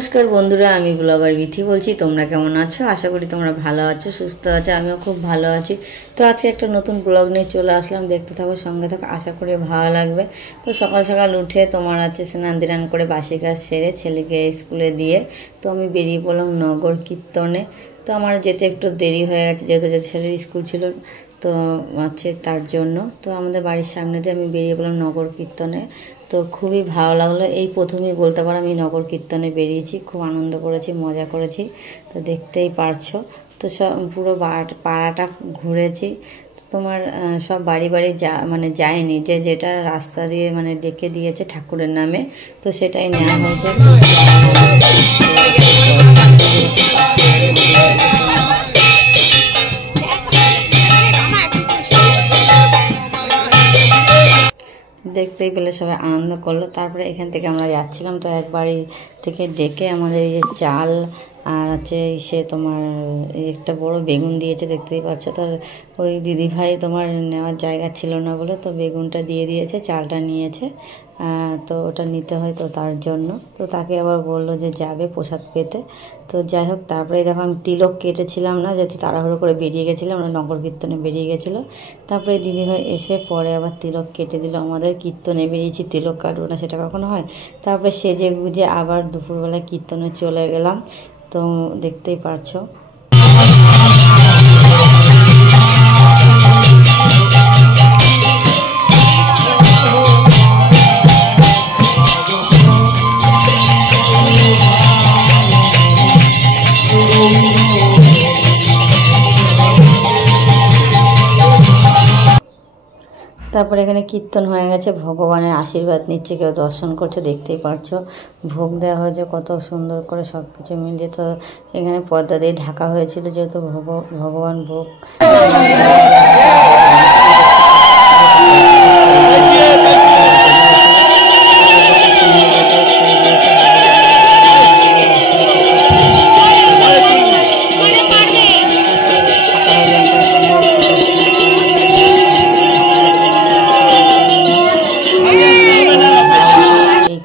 नमस्कार बंधुरा आमी ब्लगार बिथि बोलছি তোমরা কেমন আছো আশা করি তোমরা ভালো আছো সুস্থ আছো আমিও খুব ভালো আছি। তো আজকে একটা নতুন ব্লগ নিয়ে চলে আসলাম, দেখতে থাকো সঙ্গে থাকো, আশা করি ভালো লাগবে। তো সকাল সকাল উঠে তোমার আছে স্নান ধান করে বাসি কাজ সেরে ছেলেকে স্কুলে দিয়ে তো আমি বেরিয়ে পড়লাম নগর কীর্তনে। তো আমার যেতে একটু দেরি হয়ে গেছে যেহেতু যে ছেলের স্কুল ছিল তো আছে তার জন্য। তো আমাদের বাড়ির সামনে দিয়ে আমি বেরিয়ে পড়লাম নগর কীর্তনে। তো খুবই ভালো লাগলো, এই প্রথমেই বলতে পারো আমি নগর কীর্তনে বেরিয়েছি, খুব আনন্দ করেছি, মজা করেছি। তো দেখতেই পারছো তো সব পুরো পাড়াটা ঘুরেছি। তো তোমার সব বাড়ি বাড়ি যায়নি, যে যেটা রাস্তা দিয়ে ডেকে দিয়েছে ঠাকুরের নামে তো সেটাই নেওয়া হয়েছে। দেখতেই পেলে সবাই আনন্দ করলো। তারপরে এখান থেকে আমরা যাচ্ছিলাম, তো এক বাড়ি থেকে ডেকে আমাদের এই যে চাল আর হচ্ছে সে তোমার একটা বড় বেগুন দিয়েছে, দেখতেই পাচ্ছ। তার ওই দিদিভাই তোমার নেওয়ার জায়গা ছিল না বলে তো বেগুনটা দিয়ে দিয়েছে, চালটা নিয়েছে। তো ওটা নিতে হয় তো তার জন্য তো তাকে আবার বললো যে যাবে প্রসাদ পেতে। তো যাই হোক, তারপরে দেখো আমি তিলক কেটেছিলাম না, যেহেতু তাড়াহুড়ো করে বেরিয়ে গেছিলাম, আমরা নগর কীর্তনে বেরিয়ে গেছিলো। তারপরে দিদিভাই এসে পরে আবার তিলক কেটে দিল আমাদের। কীর্তনে বেরিয়েছি তিলক কাটবো না সেটা কখনো হয়। তারপরে সেজে গুজে আবার দুপুরবেলা কীর্তনে চলে গেলাম। তো দেখতেই পারছো তারপরে এখানে কীর্তন হয়ে গেছে, ভগবানের আশীর্বাদ নিচ্ছে, কেউ দর্শন করছে, দেখতেই পারছো। ভোগ দেওয়া হয়েছে কত সুন্দর করে সব কিছু মিলিয়ে। তো এখানে পর্দা দিয়ে ঢাকা হয়েছিল যেহেতু ভগবান ভোগ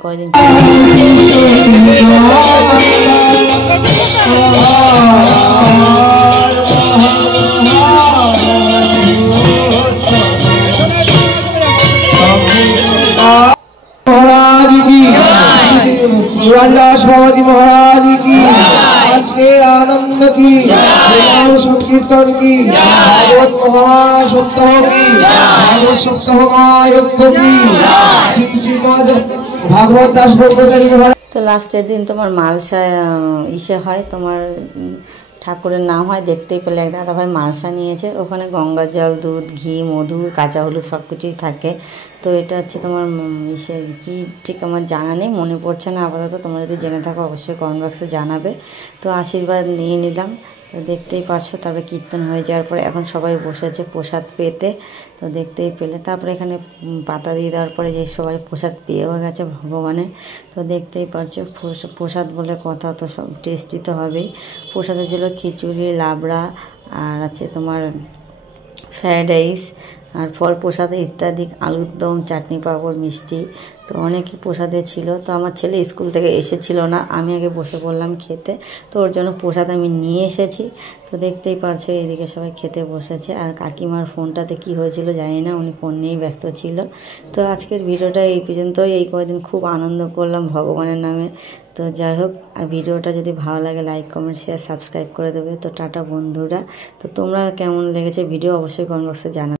কয়দিন शिवाजी महाराज की आज के आनंद की संकीर्तन की भागवत महासप्ताह की भागवत सप्ताह की श्री श्रीमद भागवत दास ब्रह्मचारी महाराज। তো লাস্টের দিন তোমার মালসা ইসে হয়, তোমার ঠাকুরের নাম হয়। দেখতেই পেলে এক দাদাভাই মালসা নিয়েছে, ওখানে গঙ্গা জল, দুধ, ঘি, মধু, কাঁচা হলুদ সব কিছুই থাকে। তো এটা হচ্ছে তোমার ইসে কি ঠিক আমার জানা নেই, মনে পড়ছে না আপাতত। তোমরা যদি জেনে থাকো অবশ্যই কমেন্ট বক্সে জানাবে। তো আশীর্বাদ নিয়ে নিলাম, তো দেখতেই পারছো। তারপরে কীর্তন হয়ে যাওয়ার পরে এখন সবাই বসেছে প্রসাদ পেতে, তো দেখতেই পেলে। তারপরে এখানে পাতা দিয়ে দেওয়ার পরে যে সবাই প্রসাদ পেয়েও গেছে ভগবানের। তো দেখতেই পারছো প্রসাদ বলে কথা, তো সব টেস্টি তো হবেই। প্রসাদে ছিল খিচুড়ি, লাবড়া আর আছে তোমার ফ্রায়েড রাইস আর ফল প্রসাদে ইত্যাদি, আলুর দম, চাটনি, পাঁপড়, মিষ্টি, তো অনেকই প্রসাদে ছিল। তো আমার ছেলে স্কুল থেকে এসেছিল না, আমি আগে বসে পড়লাম খেতে, তো ওর জন্য প্রসাদ আমি নিয়ে এসেছি। তো দেখতেই পারছো এইদিকে সবাই খেতে বসেছে। আর কাকিমার ফোনটাতে কি হয়েছিল জানি না, উনি ফোন নিয়েই ব্যস্ত ছিল। তো আজকের ভিডিওটা এই পর্যন্তই। এই কয়েকদিন খুব আনন্দ করলাম ভগবানের নামে। তো যাই হোক, আর ভিডিওটা যদি ভালো লাগে লাইক, কমেন্ট, শেয়ার, সাবস্ক্রাইব করে দেবে। তো টাটা বন্ধুরা। তো তোমরা কেমন লেগেছে ভিডিও অবশ্যই কমেন্ট বক্সে জানাবে।